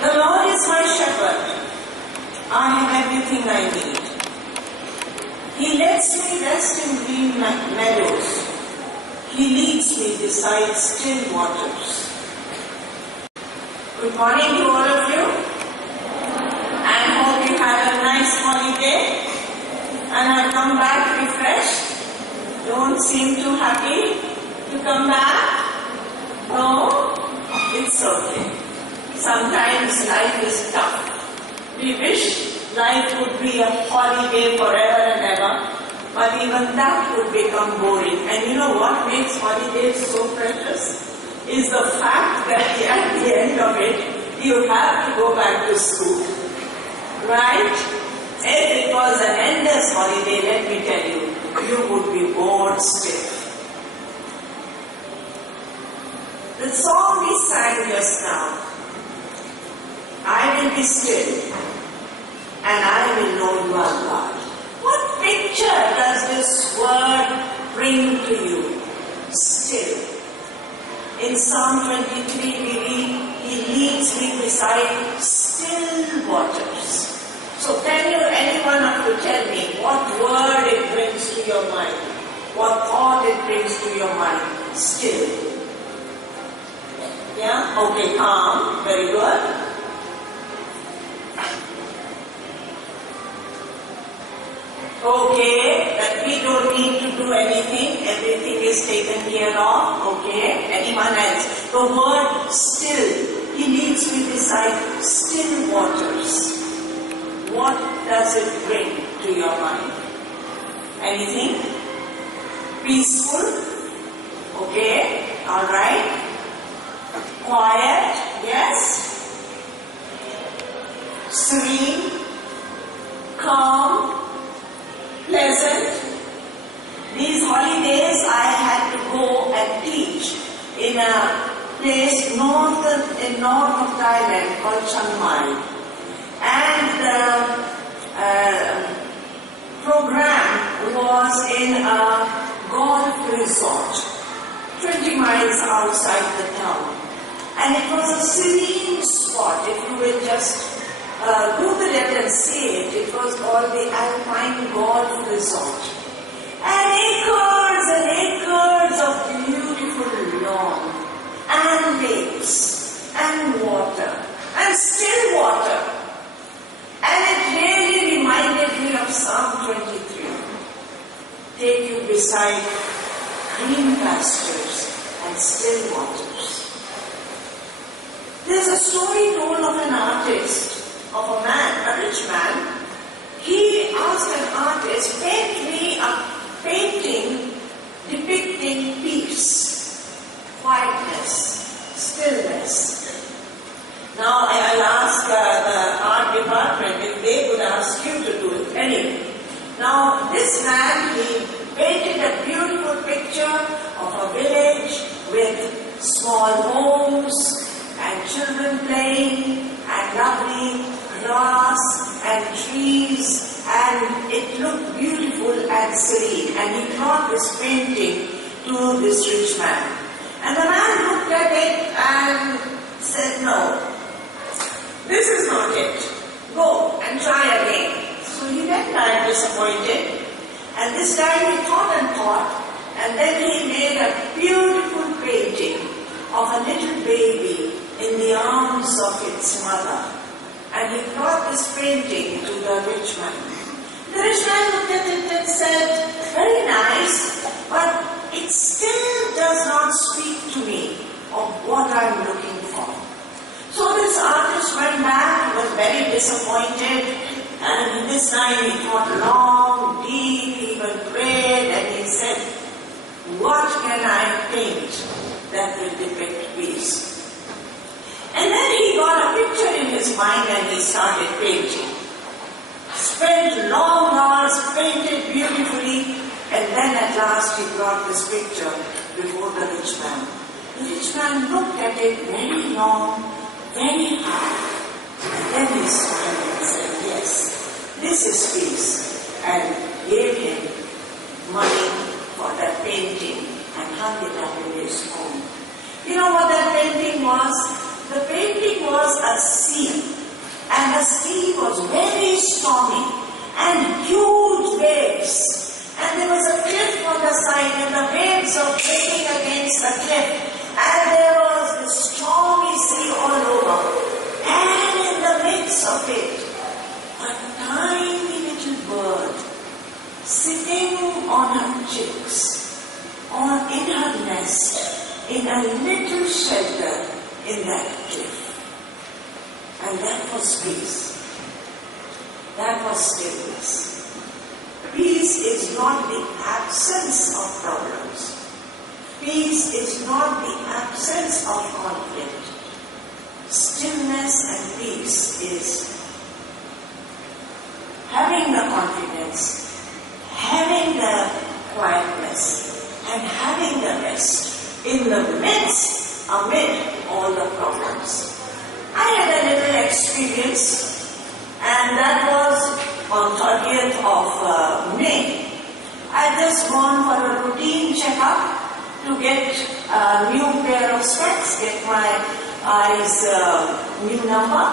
The Lord is my shepherd. I have everything I need. He lets me rest in green meadows. He leads me beside still waters. Good morning to all of you. I hope you had a nice holiday and have come back refreshed. Don't seem too happy to come back. No, it's okay. Sometimes life is tough. We wish life would be a holiday forever and ever, but even that would become boring. And you know what makes holidays so precious? Is the fact that at the end of it, you have to go back to school. Right? If it was an endless holiday, let me tell you, you would be bored stiff. The song we sang just now, I will be still and I will know you are God. What picture does this word bring to you? Still. In Psalm 23 we read, He leads me beside still waters. So can any one of you tell me what word it brings to your mind? What thought it brings to your mind? Still. Yeah? Okay, calm. Very good. Okay, that we don't need to do anything, everything is taken care of. Okay, anyone else? The word still, He leads me beside still waters. What does it bring to your mind? Anything? Peaceful? Okay, alright. Quiet? Yes. Serene? Calm? Pleasant. These holidays I had to go and teach in a place north of Thailand called Chiang Mai. And the program was in a golf resort 20 miles outside the town. And it was a serene spot. If you will just Google it and see it. It was called the Alpine Golf Resort. And acres of beautiful lawn and lakes and water and still water. And it really reminded me of Psalm 23. Take you beside green pastures and still waters. There's a story told of an artist, of a man, a rich man. He asked an artist, paint me a painting depicting peace, quietness, stillness. Now I'll ask the art department if they would ask you to do it. Anyway, now this man, he painted a beautiful picture of a village with small homes and children playing and lovely grass and trees, and it looked beautiful and serene. And he brought this painting to this rich man. And the man looked at it and said, no, this is not it. Go and try again. So he went back disappointed. And this time he thought, and then he made a beautiful painting of a little baby in the arms of its mother. And he brought this painting to the rich man. The rich man looked at it and said, very nice, but it still does not speak to me of what I'm looking for. So this artist went back, was very disappointed, and this time he thought long, deep, he even prayed, and he said, what can I paint that will depict peace? And then he got a picture in his mind and he started painting. Spent long hours, painted beautifully, and then at last he brought this picture before the rich man. The rich man looked at it very long, very hard, and then he smiled and said, yes, this is peace, and gave him money for that painting and hung it up in his home. You know what that painting was? The painting was a sea stormy and huge waves. And there was a cliff on the side and the waves were breaking against the cliff. And there was this stormy sea all over. And in the midst of it, a tiny little bird sitting on her chicks or in her nest in a little shelter in that cliff. And that was peace. That was stillness. Peace is not the absence of problems. Peace is not the absence of conflict. Stillness and peace is having the confidence, having the quietness, and having the rest in the midst, amid all the problems. I had a little experience, and that was on 30th of May. I just gone for a routine checkup to get a new pair of specs, get my eyes new number.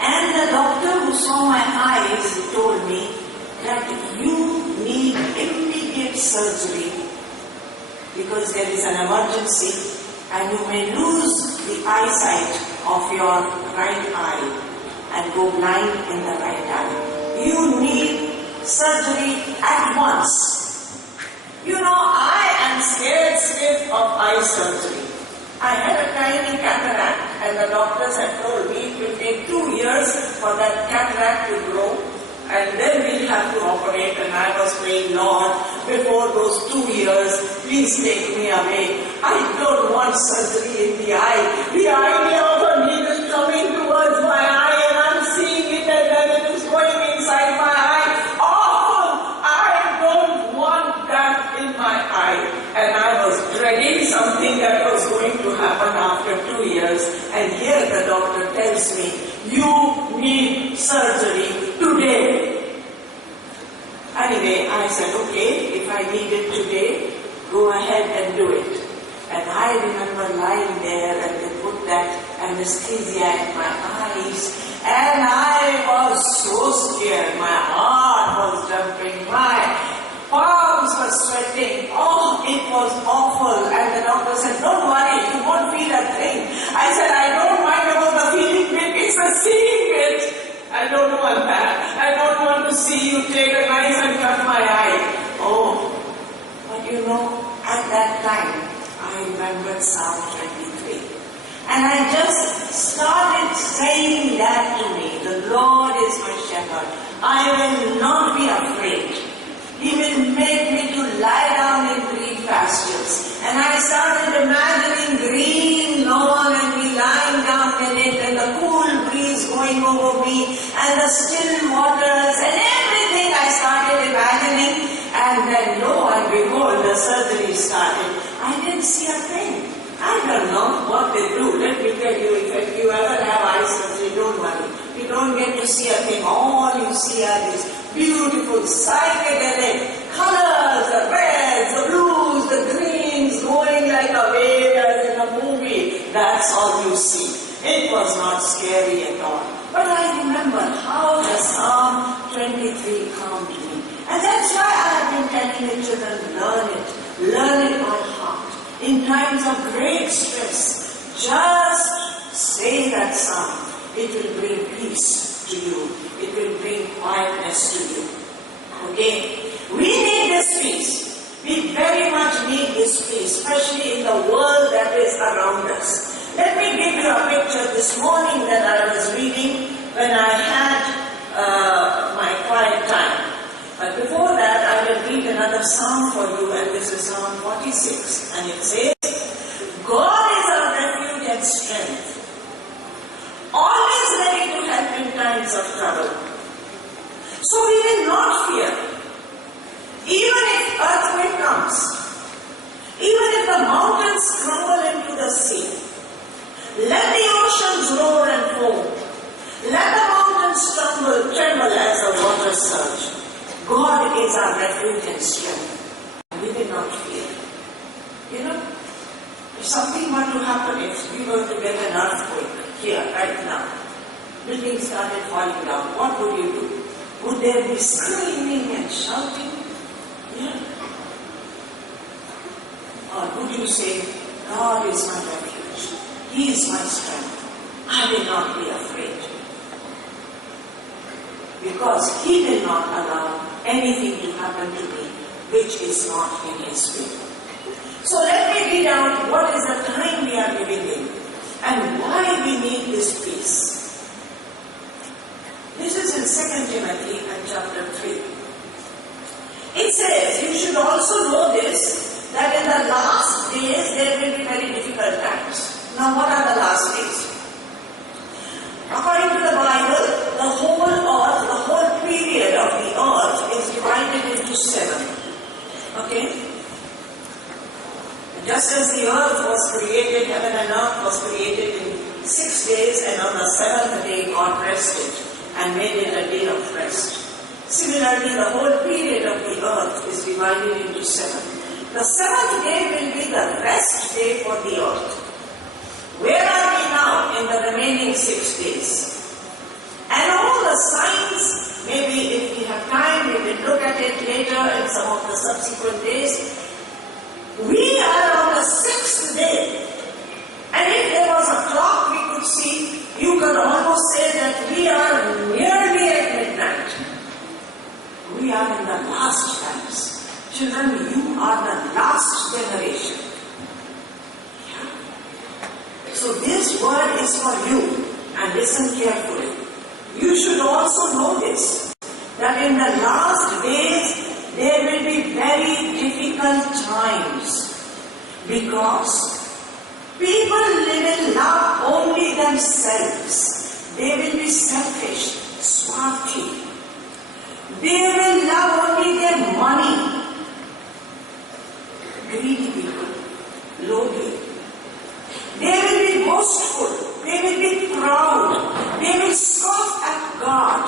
And the doctor who saw my eyes told me that you need immediate surgery because there is an emergency and you may lose the eyesight of your right eye and go blind in the right eye. You need surgery at once. You know, I am scared stiff of eye surgery. I had a tiny cataract and the doctors had told me it will take 2 years for that cataract to grow and then we'll have to operate, and I was praying, Lord, before those 2 years, please take me away. I don't want surgery in the eye. The idea of a needle coming towards my eye and I'm seeing it and then it is going inside my eye. Awful! I don't want that in my eye. And I was dreading something that was going to happen after 2 years. And here the doctor tells me, you need surgery today. Anyway, I said, okay, if I need it today, go ahead and do it. And I remember lying there and they put that anesthesia in my eyes. And I was so scared. My heart was jumping. My palms were sweating. Oh, it was awful. And the doctor said, don't worry, you won't feel a thing. I said, I don't mind about the feeling bit, it's the seeing bit. I don't want that. I don't want to see you take a knife and cut my eye. Oh, but you know, at that time, I remembered Psalm 23. And I just started saying that to me. The Lord is my shepherd. I will not be afraid. He will make me to lie down in green pastures. And I started imagining green lawn and me lying down in it and the cool breeze going over me and the still waters and everything I started imagining. And then lo and behold, the surgery started. I didn't see a thing. I don't know what they do. Let me tell you, if you ever have eye surgery, don't worry. You don't get to see a thing. All you see are these beautiful psychedelic colors, the reds, the blues, the greens, going like a wave as in a movie. That's all you see. It was not scary at all. But I remember how the Psalm 23 calmed me. And that's why I have been telling the children, learn it. Learn it by heart. In times of great stress, just say that psalm. It will bring peace to you. It will bring quietness to you. Okay? We need this peace. We very much need this peace, especially in the world that is around us. Let me give you a picture this morning that I was reading when I had my quiet time. But before that, I will read another psalm for you, and this is Psalm 46. And it says, God is our refuge and strength, always ready to help in times of trouble. So we will not fear, even if earthquake comes, even if the mountains crumble into the sea. Let the oceans roar and foam. Let the mountains tremble as the waters surge. God is our refuge and strength. We will not fear. You know, if something were to happen, if we were to get an earthquake here, right now, buildings started falling down, what would you do? Would there be screaming and shouting? Yeah. Or would you say, God is my refuge, He is my strength, I will not be afraid. Because He will not allow anything to happen to me which is not in His will. So let me read out what is the time we are living in and why we need this peace. This is in 2 Timothy and chapter 3. It says, you should also know this, that in the last days there will be very difficult times. Now what are the last days? According to the Bible, the whole earth, the whole period of the earth is divided into 7. Okay? Just as the earth was created, heaven and earth was created in 6 days, and on the 7th day God rested and made it a day of rest. Similarly, the whole period of the earth is divided into 7. The 7th day will be the rest day for the earth. Where are we now in the remaining 6 days? And all the signs, maybe if we have time, we will look at it later in some of the subsequent days. We are on the 6th day. And if there was a clock we could see, you could almost say that we are nearly at midnight. We are in the last times. Children, you are the last generation. So this word is for you, and listen carefully. You should also know this, that in the last days there will be very difficult times, because people will love only themselves. They will be selfish, swarthy. They will love only their money. Greedy people, lowly. They will be boastful. They will be proud. They will scoff at God.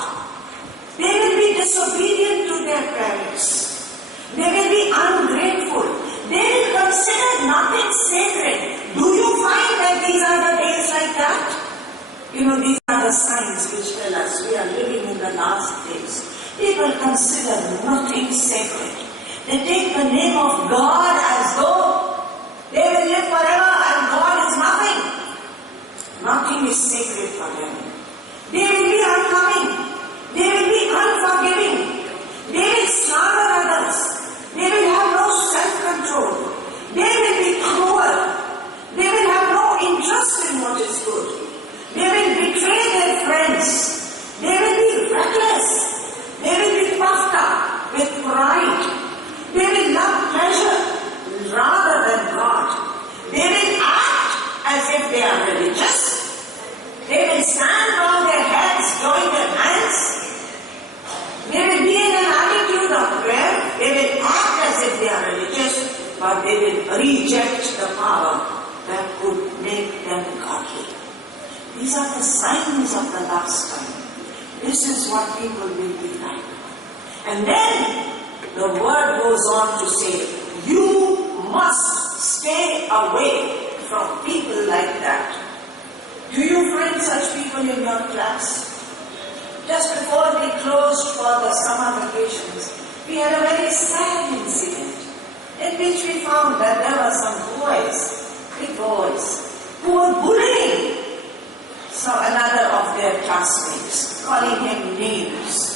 They will be disobedient to their parents. They will be ungrateful. They will consider nothing sacred. Do you find that these are the days like that? You know, these are the signs which tell us we are living in the last days. People consider nothing sacred. They take the name of God as though they will live forever and God is nothing. Nothing is sacred for them. They will be unloving. They will be unforgiving. They will slander others. They will have no self-control. They will be cruel. They will have no interest in what is good. They will betray their friends. They will be reckless. They will be puffed up with pride. They will love pleasure rather than God. They will act as if they are religious. They will stand on their heads, join their hands. They will be in an attitude of prayer. They will act as if they are religious, but they will reject the power that could make them godly. These are the signs of the last time. This is what people will be like. And then the word goes on to say, you must stay away from people like that. Do you find such people in your class? Just before we closed for the summer vacations, we had a very sad incident in which we found that there were some boys, big boys, who were bullying another of their classmates, calling him names.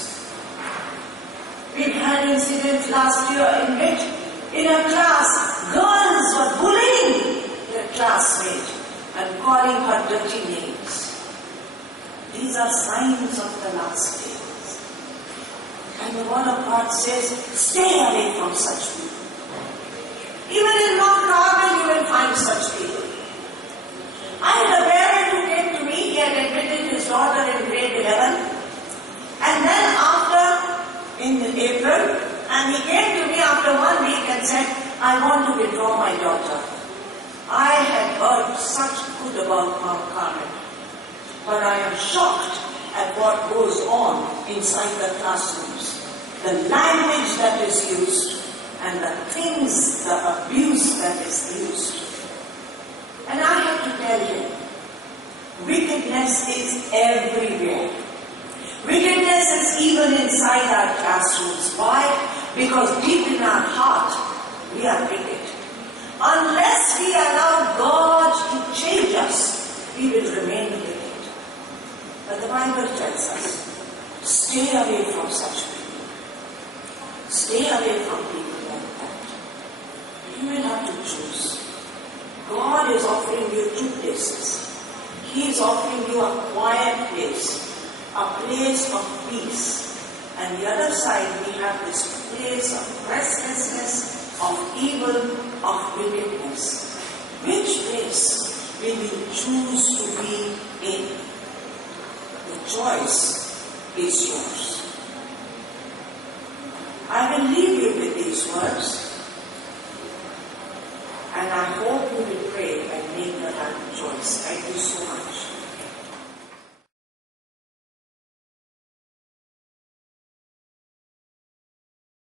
We had incidents last year in which, in a class, girls were bullying their classmate and calling her dirty names. These are signs of the last days. And the word of God says, stay away from such people. Even in Mount Carmel you will find such people. I had a parent who came to me, he had admitted his daughter in grade 11. And then in April, and he came to me after 1 week and said, I want to withdraw my daughter. I had heard such good about Mount Carmel, but I am shocked at what goes on inside the classrooms. The language that is used and the things, the abuse that is used. And I had to tell him, we Wickedness is everywhere. Wickedness is even inside our classrooms. Why? Because deep in our heart, we are wicked. Unless we allow God to change us, we will remain wicked. But the Bible tells us, stay away from such people. Stay away from people like that. You will have to choose. God is offering you two places. He is offering you a quiet place, a place of peace. And the other side, we have this place of restlessness, of evil, of wickedness. Which place will you choose to be in? The choice is yours. I will leave you with these words.